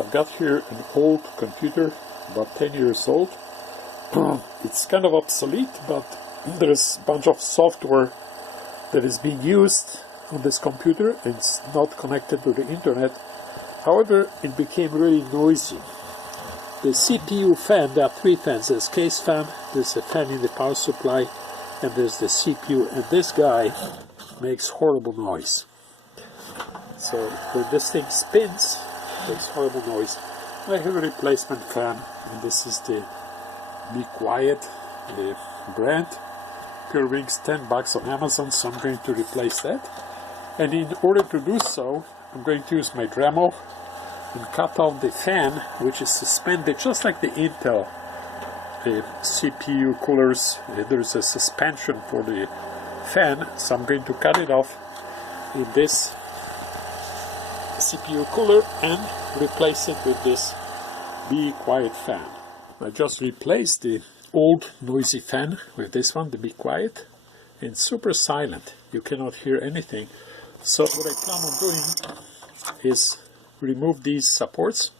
I've got here an old computer, about 10 years old. It's kind of obsolete, but there's a bunch of software that is being used on this computer and it's not connected to the internet. However, it became really noisy. The CPU fan, there are three fans. There's case fan, there's a fan in the power supply, and there's the CPU, and this guy makes horrible noise. So when this thing spins, it makes horrible noise. I have a replacement fan, and this is the Be Quiet brand. Pure Wings, $10 on Amazon, so I'm going to replace that. And in order to do so, I'm going to use my Dremel and cut off the fan, which is suspended just like the Intel CPU coolers. There's a suspension for the fan, so I'm going to cut it off in this CPU cooler and replace it with this Be Quiet fan. I just replaced the old noisy fan with this one, the Be Quiet, and super silent. You cannot hear anything. So what I plan on doing is remove these supports,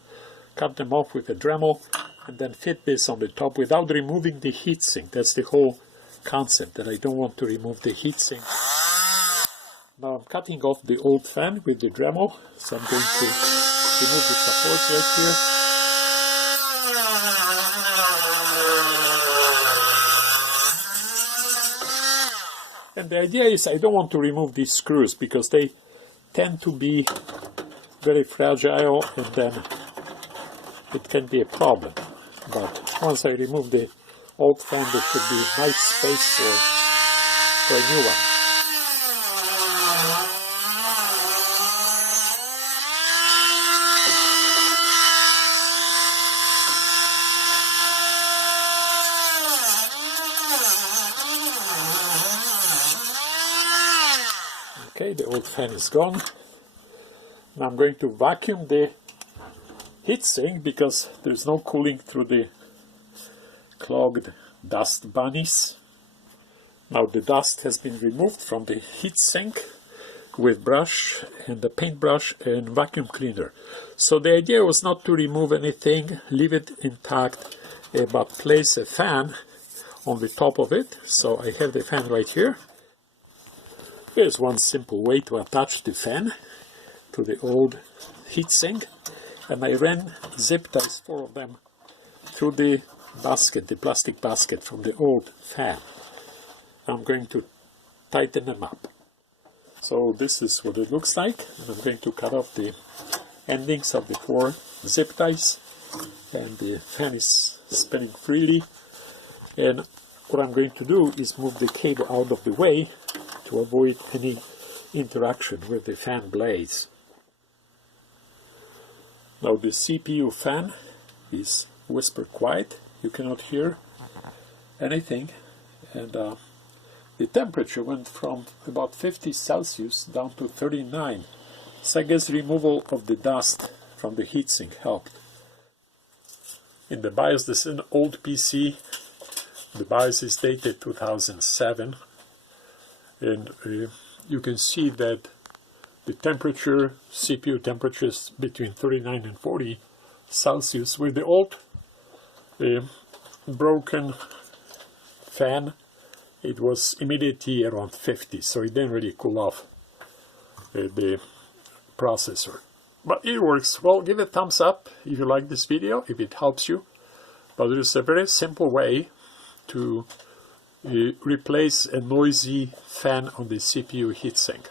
cut them off with a Dremel, and then fit this on the top without removing the heatsink. That's the whole concept, that I don't want to remove the heatsink. Now I'm cutting off the old fan with the Dremel, so I'm going to remove the supports right here. And the idea is I don't want to remove these screws because they tend to be very fragile and then it can be a problem. But once I remove the old fan, there should be nice space for a new one. Okay, the old fan is gone. Now I'm going to vacuum the heatsink because there's no cooling through the clogged dust bunnies. Now the dust has been removed from the heatsink with brush and the paintbrush and vacuum cleaner. So the idea was not to remove anything, leave it intact, but place a fan on the top of it. So I have the fan right here. Here's one simple way to attach the fan to the old heatsink, and I ran zip ties, 4 of them, through the basket, the plastic basket from the old fan. I'm going to tighten them up. So this is what it looks like, and I'm going to cut off the endings of the 4 zip ties, and the fan is spinning freely. And what I'm going to do is move the cable out of the way to avoid any interaction with the fan blades. Now the CPU fan is whisper quiet, you cannot hear anything, and the temperature went from about 50 Celsius down to 39, so I guess removal of the dust from the heatsink helped. In the BIOS, this is an old PC, the BIOS is dated 2007, and you can see that the temperature, CPU temperature is between 39 and 40 Celsius. With the old broken fan, it was immediately around 50, so it didn't really cool off the processor. But it works. Well, give it a thumbs up if you like this video, if it helps you. But there's a very simple way to replace a noisy fan on the CPU heatsink.